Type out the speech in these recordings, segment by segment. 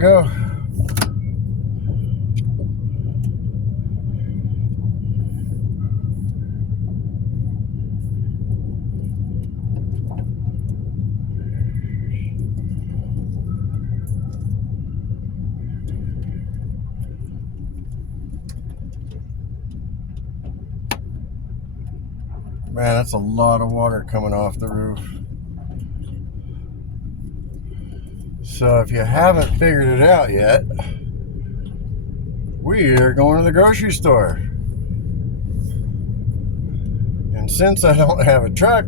go. Man, that's a lot of water coming off the roof. So if you haven't figured it out yet, we are going to the grocery store. And since I don't have a truck,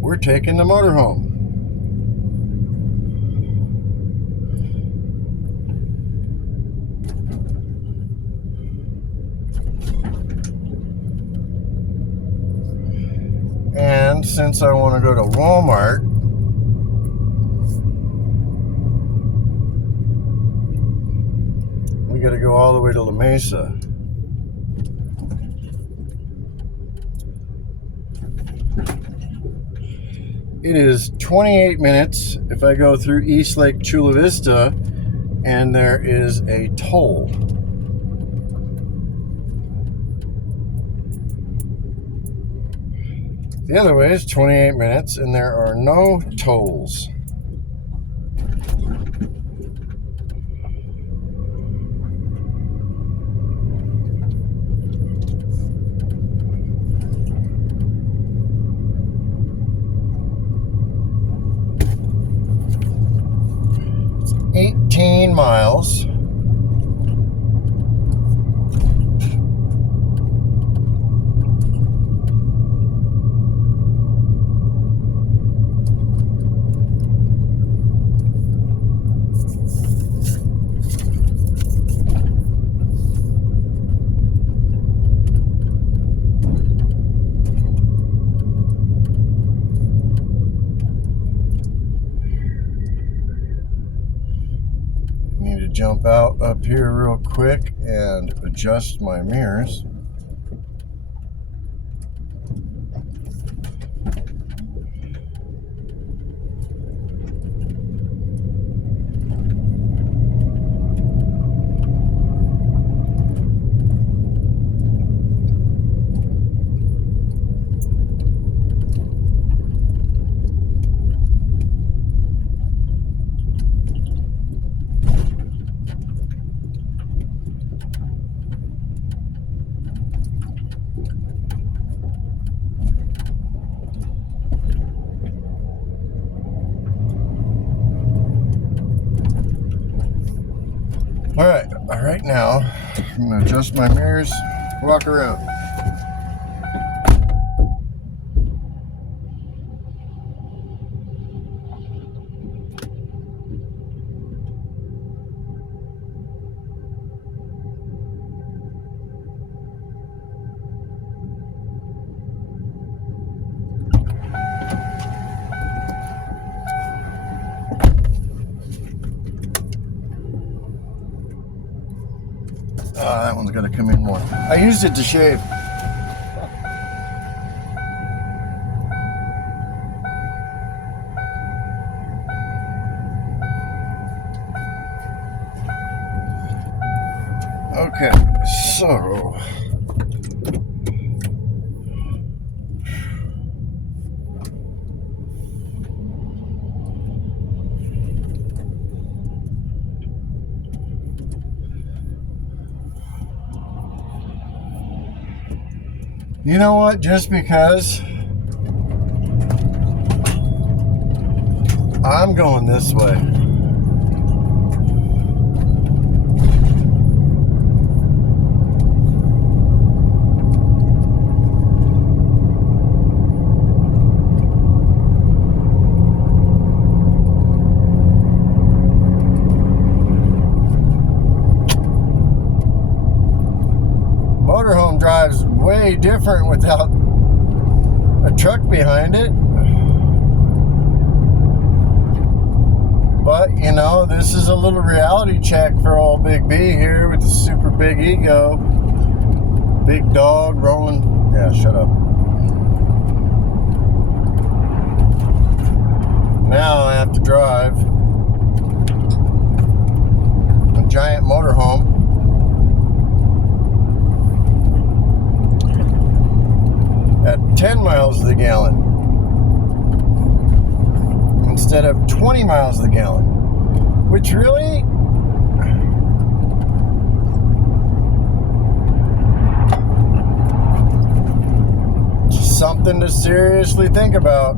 we're taking the motorhome. And since I want to go to Walmart, we got to go all the way to La Mesa. It is 28 minutes if I go through East Lake Chula Vista, and there is a toll. The other way is 28 minutes, and there are no tolls. It's 18 miles. Jump out up here real quick and adjust my mirrors. Right now, I'm going to adjust my mirrors, walk around. That one's going to come in more. I used it to shave. Okay, so you know what? Just because I'm going this way. Motorhome drives way different without a truck behind it. But, you know, this is a little reality check for old Big B here with the super big ego. Big dog rolling. Yeah, shut up. Now I have to drive at 10 miles to the gallon instead of 20 miles to the gallon, which really is something to seriously think about.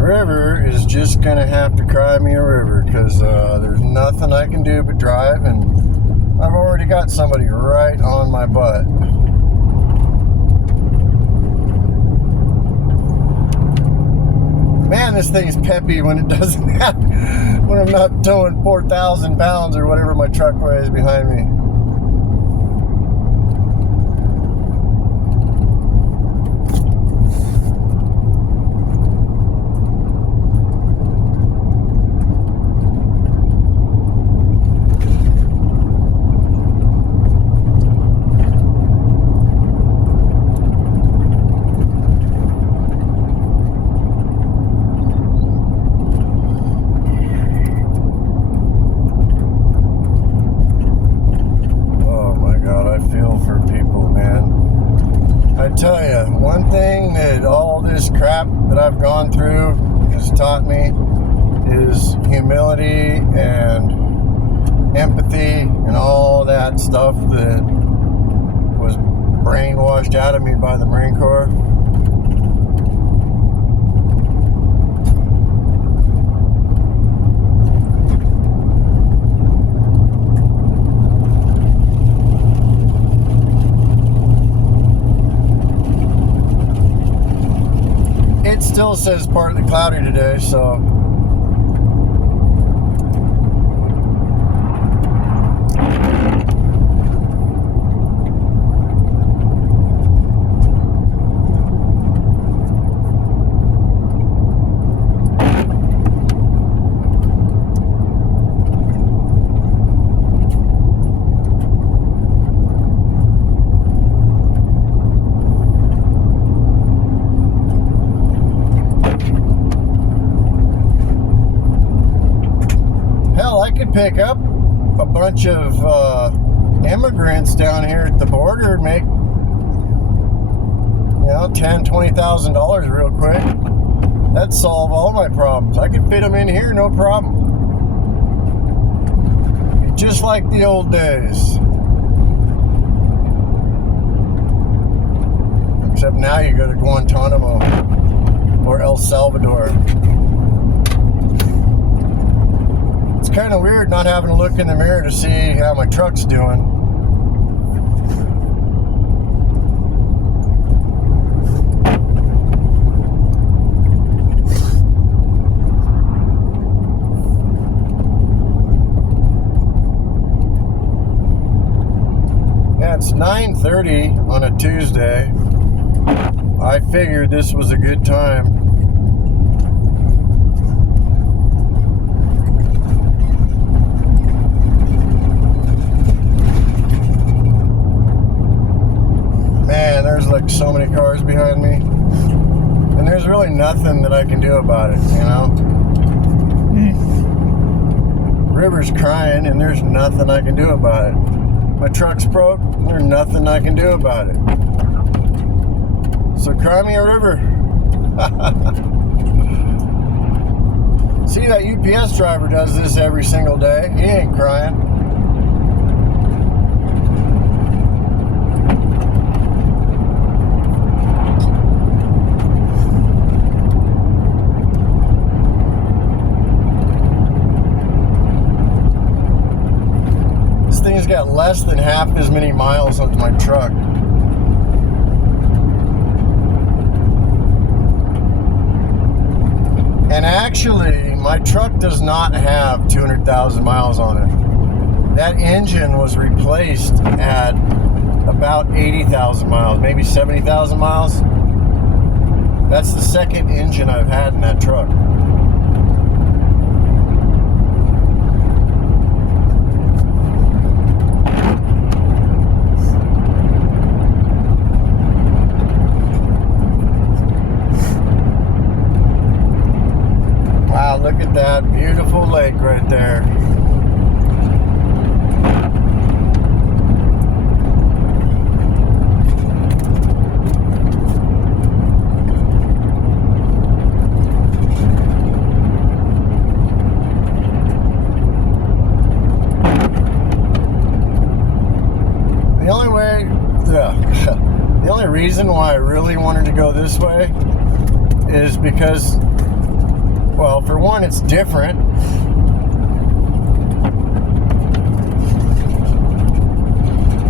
River is just gonna have to cry me a river, because there's nothing I can do but drive, and I've already got somebody right on my butt. Man, this thing's peppy when it doesn't have, when I'm not towing 4,000 pounds or whatever my truck weighs behind me. Tell you, one thing that all this crap that I've gone through has taught me is humility and empathy and all that stuff that was brainwashed out of me by the Marine Corps. Still says partly cloudy today, so pick up a bunch of immigrants down here at the border and make, $10,000, $20,000 real quick. That'd solve all my problems. I could fit them in here, no problem. Just like the old days. Except now you go to Guantanamo or El Salvador. It's kind of weird not having to look in the mirror to see how my truck's doing. Yeah, it's 9:30 on a Tuesday. I figured this was a good time. Man, there's like so many cars behind me, and there's really nothing that I can do about it, River's crying, and there's nothing I can do about it. My truck's broke, there's nothing I can do about it. So cry me a river. See, that UPS driver does this every single day. He ain't crying. This thing's got less than half as many miles on my truck. And actually, my truck does not have 200,000 miles on it. That engine was replaced at about 80,000 miles, maybe 70,000 miles. That's the second engine I've had in that truck. look at that beautiful lake right there. The only reason why I really wanted to go this way is because, well, for one, it's different.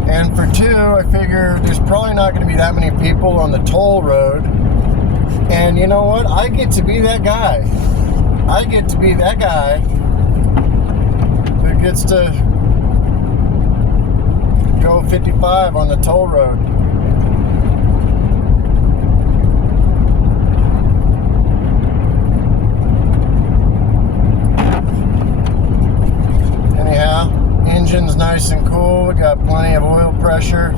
And for two, I figure there's probably not going to be that many people on the toll road. And you know what? I get to be that guy. I get to be that guy who gets to go 55 on the toll road. Anyhow, engine's nice and cool. We got plenty of oil pressure.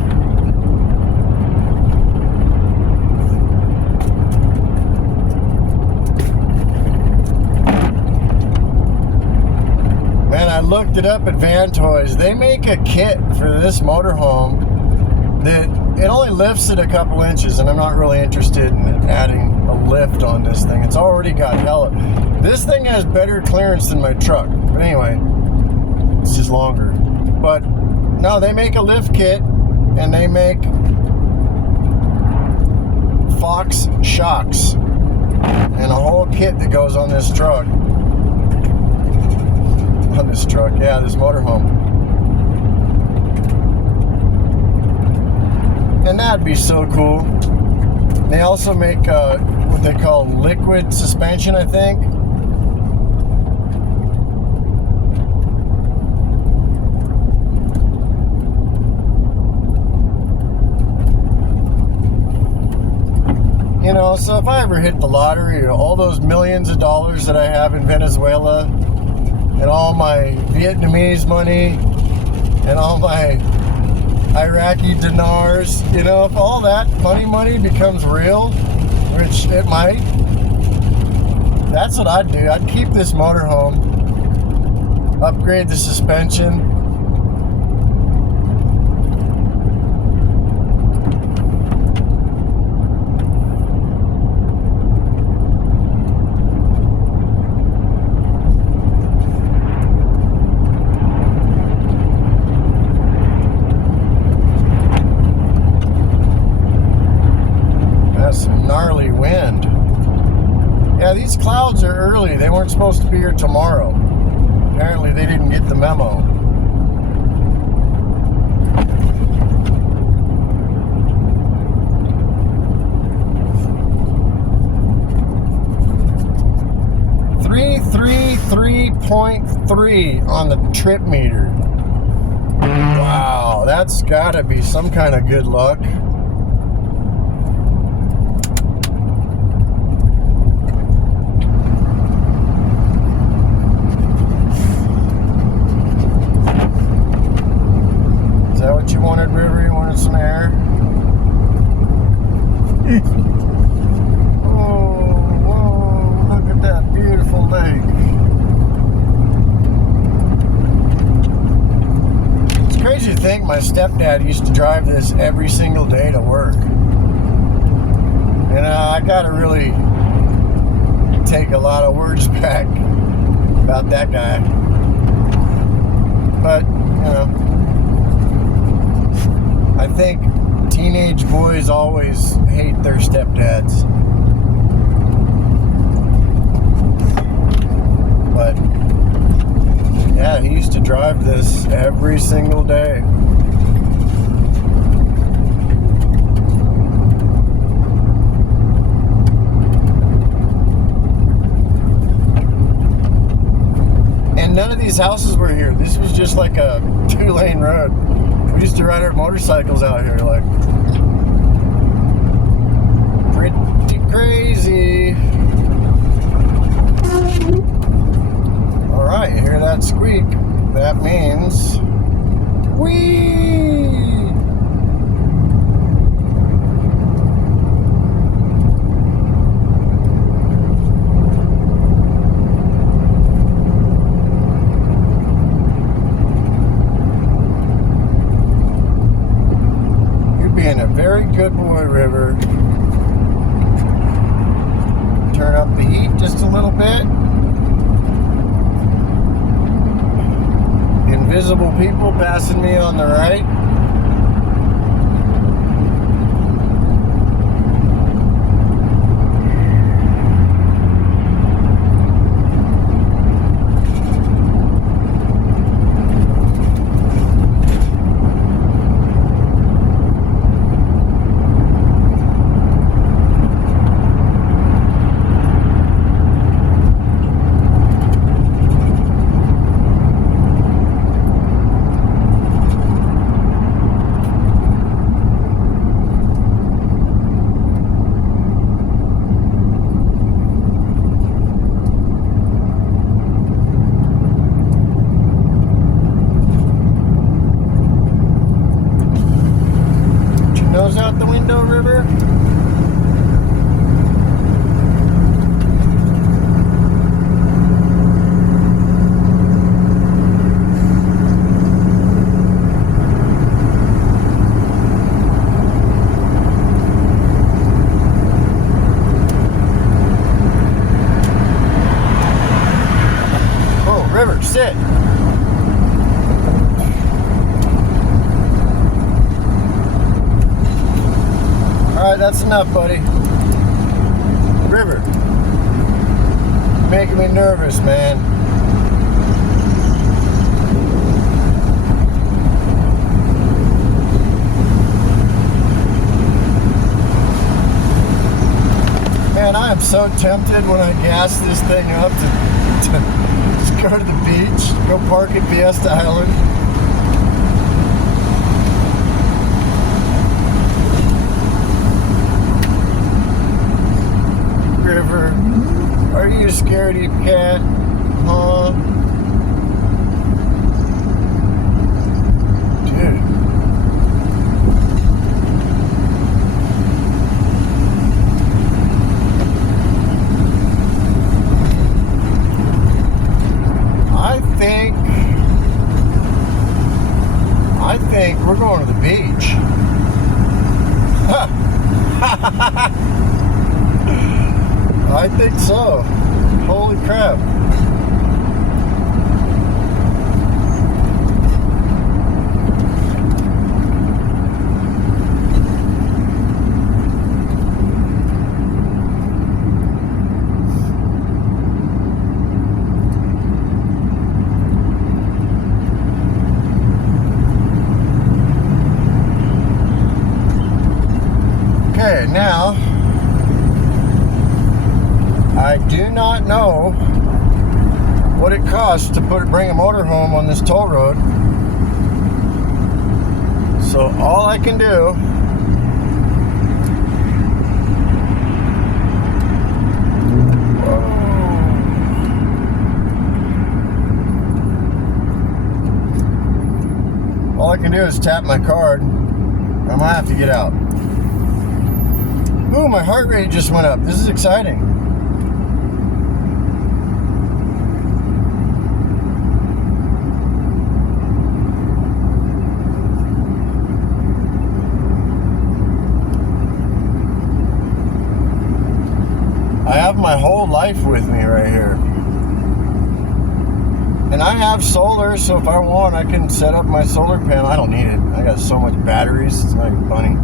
Man, I looked it up at Van Toys. They make a kit for this motorhome that it only lifts it a couple inches, and I'm not really interested in adding a lift on this thing. It's already got hella. This thing has better clearance than my truck. But anyway, it's just longer. But no, they make a lift kit, and they make Fox shocks and a whole kit that goes on this truck. This motorhome. And that'd be so cool. They also make what they call liquid suspension, I think. You know, so if I ever hit the lottery, all those millions of dollars that I have in Venezuela, and all my Vietnamese money, and all my Iraqi dinars, you know, if all that funny money becomes real, which it might, that's what I'd do. I'd keep this motorhome, upgrade the suspension, gnarly wind. Yeah, these clouds are early. They weren't supposed to be here tomorrow. Apparently they didn't get the memo. .3 on the trip meter. Wow, that's gotta be some kind of good luck. Is that what you wanted, River? You wanted some air? Oh, whoa, look at that beautiful lake. It's crazy to think my stepdad used to drive this every single day to work. And I gotta really take a lot of words back about that guy. But, you know, I think teenage boys always hate their stepdads. But yeah, he used to drive this every single day. And none of these houses were here. This was just like a 2-lane road. We used to ride our motorcycles out here, like, pretty crazy. All right, you hear that squeak? That means whee! very good boy, River. Turn up the heat just a little bit. Invisible people passing me on the right. Nose out the window, River. Oh, River, sit. Alright, that's enough, buddy. River. Making me nervous, man. Man, I am so tempted when I gas this thing up to just go to the beach, go park at Fiesta Island. River, are you a scaredy cat? Huh? Dude. I think we're going to the beach. I think so. Holy crap. Okay, now I do not know what it costs to bring a motorhome on this toll road. So all I can do is tap my card. I might have to get out. Ooh, my heart rate just went up. This is exciting. I have my whole life with me right here. And I have solar, so if I want, I can set up my solar panel. I don't need it. I got so much batteries, it's not even funny.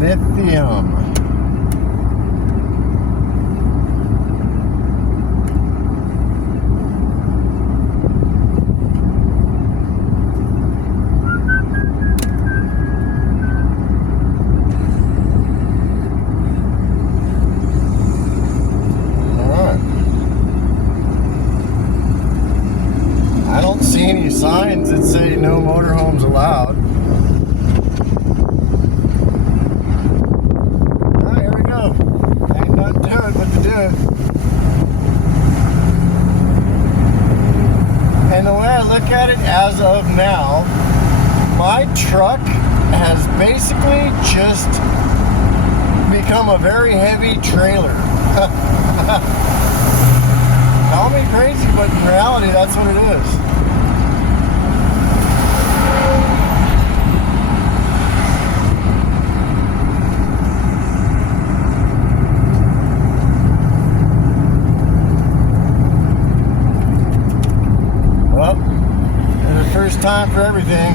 Lithium. Any signs that say no motorhomes allowed. Alright, here we go. Ain't nothing to it but to do it. And the way I look at it as of now, my truck has basically just become a very heavy trailer. Call me crazy, but in reality, that's what it is. for everything.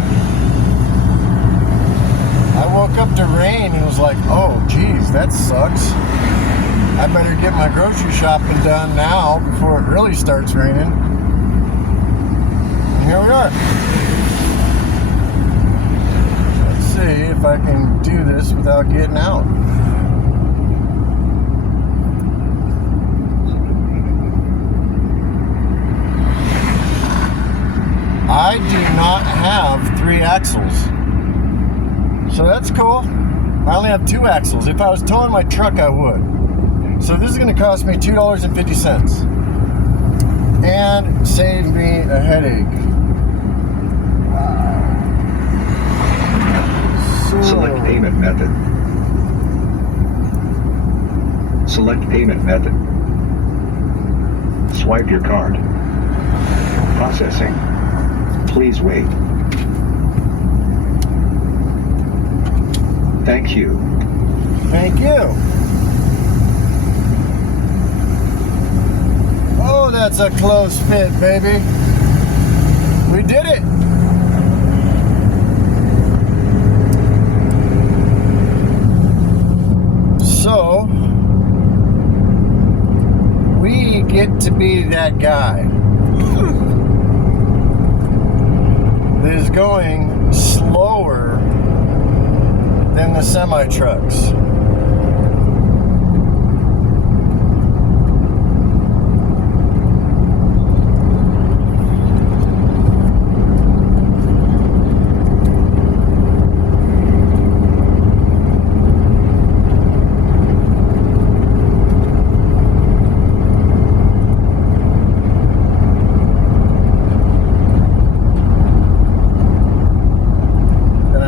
I woke up to rain and was like, oh, geez, that sucks. I better get my grocery shopping done now before it really starts raining. And here we are. Let's see if I can do this without getting out. I do not have 3 axles. So that's cool. I only have 2 axles. If I was towing my truck, I would. So this is going to cost me $2.50 and save me a headache. Select payment method. Select payment method. Swipe your card. Processing. Please wait. Thank you. Thank you. Oh, that's a close fit, baby. We did it. So, we get to be that guy that is going slower than the semi-trucks.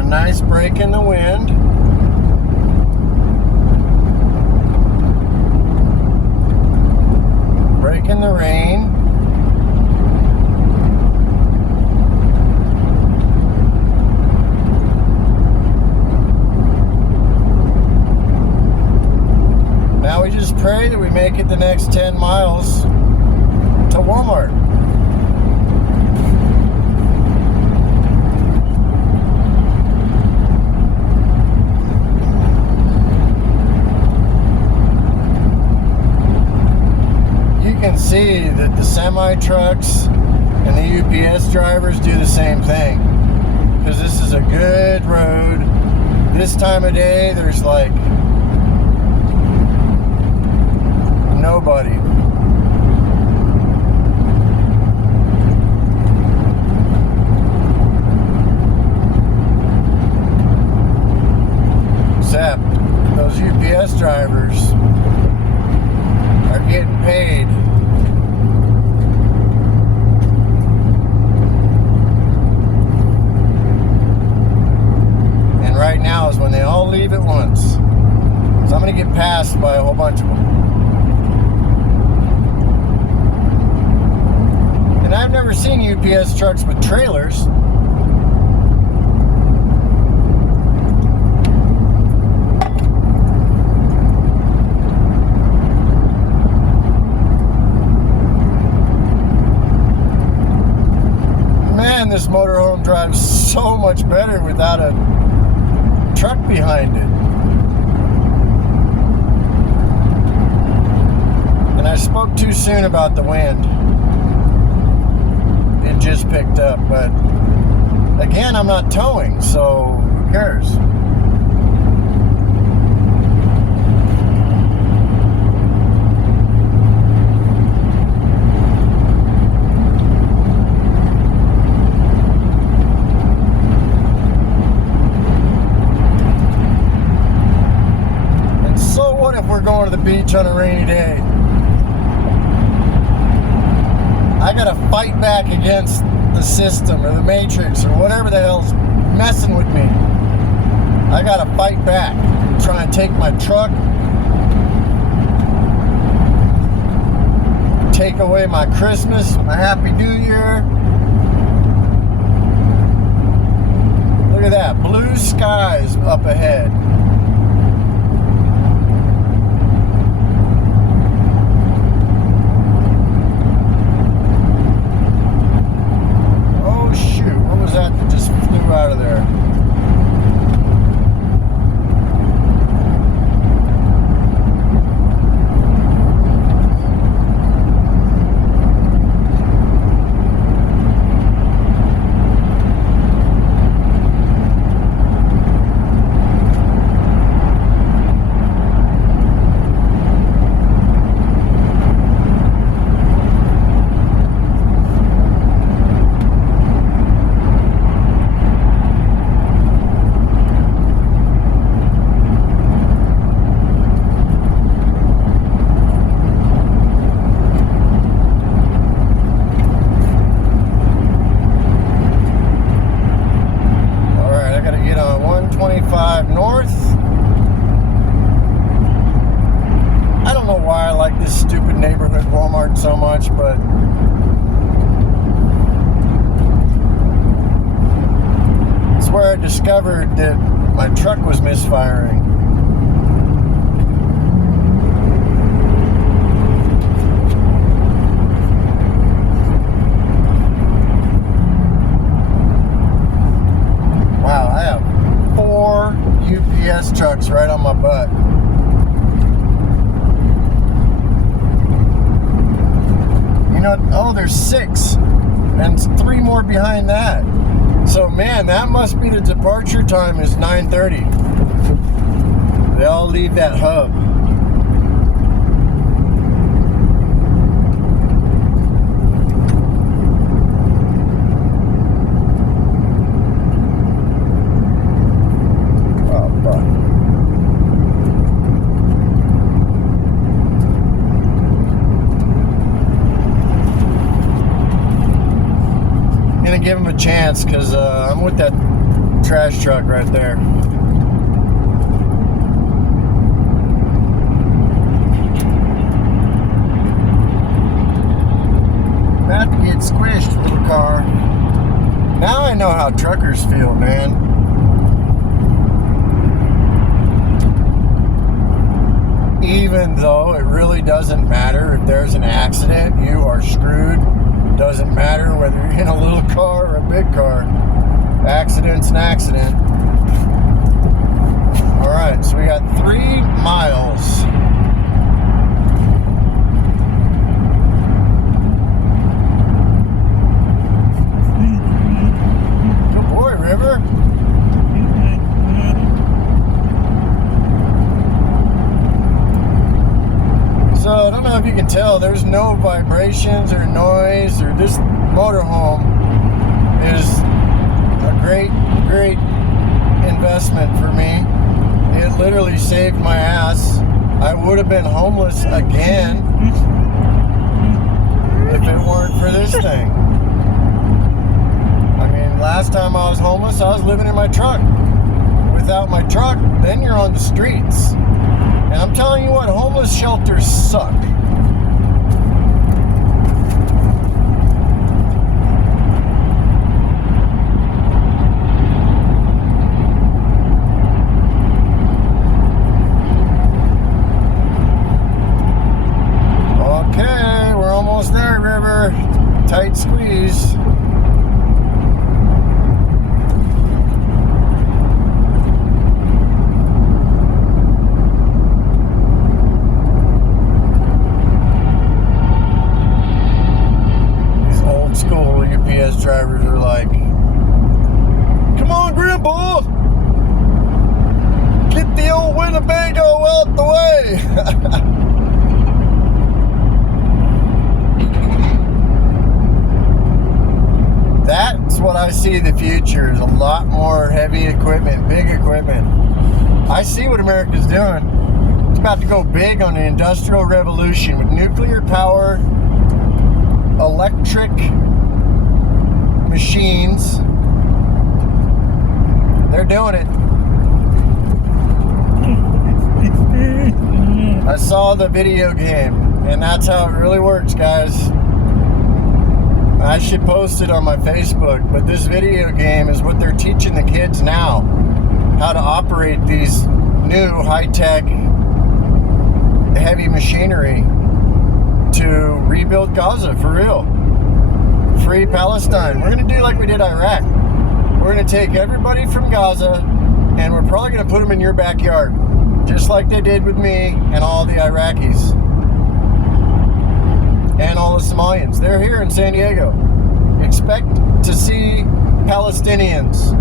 Nice break in the wind. Break in the rain. Now we just pray that we make it the next 10 miles to Walmart. Can see that the semi trucks and the UPS drivers do the same thing, because this is a good road. This time of day there's like nobody. Except those UPS drivers are getting paid. Right now is when they all leave at once. So I'm going to get passed by a whole bunch of them. And I've never seen UPS trucks with trailers. Man, this motorhome drives so much better without a truck behind it. And I spoke too soon about the wind. It just picked up, but again, I'm not towing, so who cares? What if we're going to the beach on a rainy day? I gotta fight back against the system or the matrix or whatever the hell's messing with me. I gotta fight back, try and take my truck, take away my Christmas, my Happy New Year. Look at that, blue skies up ahead. At the shop at Walmart so much, but it's where I discovered that my truck was misfiring. Wow, I have 4 UPS trucks right on my butt. You know, oh, there's 6 and 3 more behind that. So man, that must be the departure time is 9:30. They all leave that hub. Oh, fuck. Gonna give him a chance because I'm with that trash truck right there. About to get squished with the car. Now I know how truckers feel, man. Even though it really doesn't matter if there's an accident, you are screwed. Doesn't matter whether you're in a little car or a big car. Accident's an accident. Alright, so we got 3 miles. Good boy, River. So I don't know if you can tell, there's no vibrations or noise, or this motorhome is a great investment for me. It literally saved my ass. I would have been homeless again if it weren't for this thing. I mean, last time I was homeless, I was living in my truck. Without my truck, then you're on the streets. And I'm telling you what, homeless shelters suck. Okay, we're almost there, River. Tight squeeze. UPS drivers are like, come on, Grandpa, get the old Winnebago out the way. That's what I see the future is, a lot more heavy equipment, big equipment. I see what America's doing. It's about to go big on the Industrial Revolution with nuclear power, electric machines. They're doing it. I saw the video game, and that's how it really works, guys. I should post it on my Facebook, but this video game is what they're teaching the kids now, how to operate these new high-tech heavy machinery to rebuild Gaza for real. Free Palestine. We're going to do like we did Iraq. We're going to take everybody from Gaza and we're probably going to put them in your backyard, just like they did with me and all the Iraqis and all the Somalians. They're here in San Diego. Expect to see Palestinians.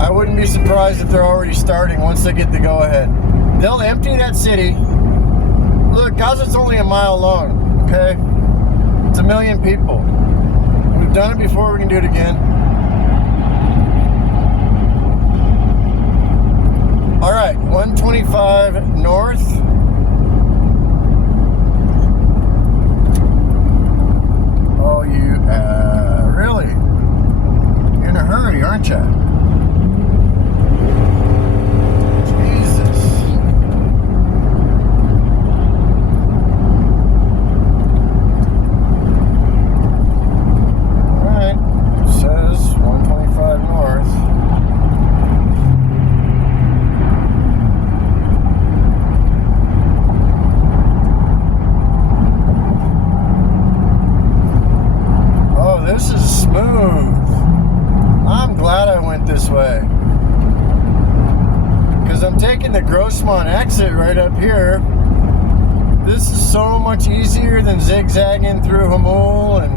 I wouldn't be surprised if they're already starting once they get the go-ahead. They'll empty that city. Look, Gaza's only a mile long, okay? It's 1 million people. We've done it before, we can do it again. All right, 125 north. Oh, you, really? You're in a hurry, aren't you? Jesus. taking the Grossmont exit right up here. This is so much easier than zigzagging through Hamul, and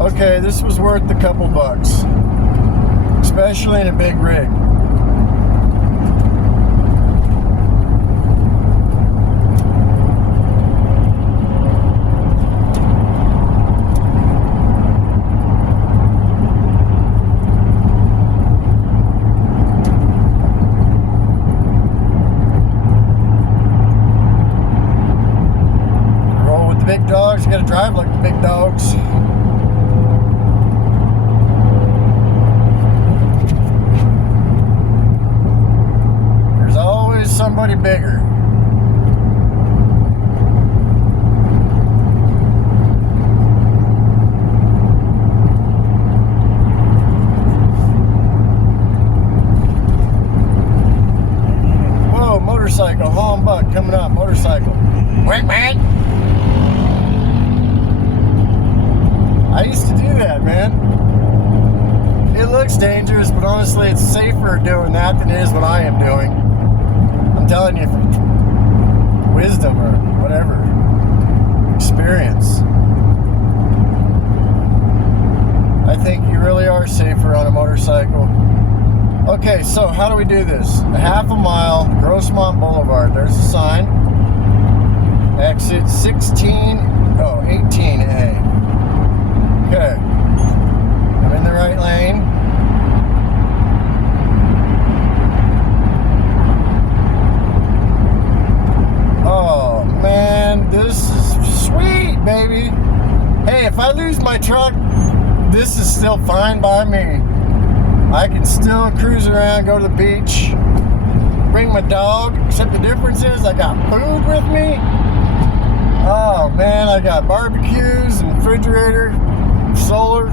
okay, this was worth a couple bucks, especially in a big rig. Big dogs, you gotta drive like the big dogs. There's always somebody bigger. Whoa, motorcycle, long buck coming up, motorcycle. Wait, man. I used to do that, man. It looks dangerous, but honestly, it's safer doing that than it is what I am doing. I'm telling you from wisdom or whatever, experience. I think you really are safer on a motorcycle. Okay, so how do we do this? A half a mile, Grossmont Boulevard. There's a sign. Exit 18A. Okay, I'm in the right lane. Oh man, this is sweet, baby. Hey, if I lose my truck, this is still fine by me. I can still cruise around, go to the beach, bring my dog, except the difference is I got food with me. Oh man, I got barbecues and refrigerator. Solar,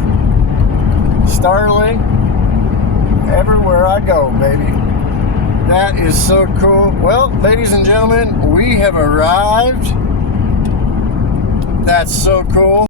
Starlink, everywhere I go, baby. That is so cool. Well, ladies and gentlemen, we have arrived. That's so cool.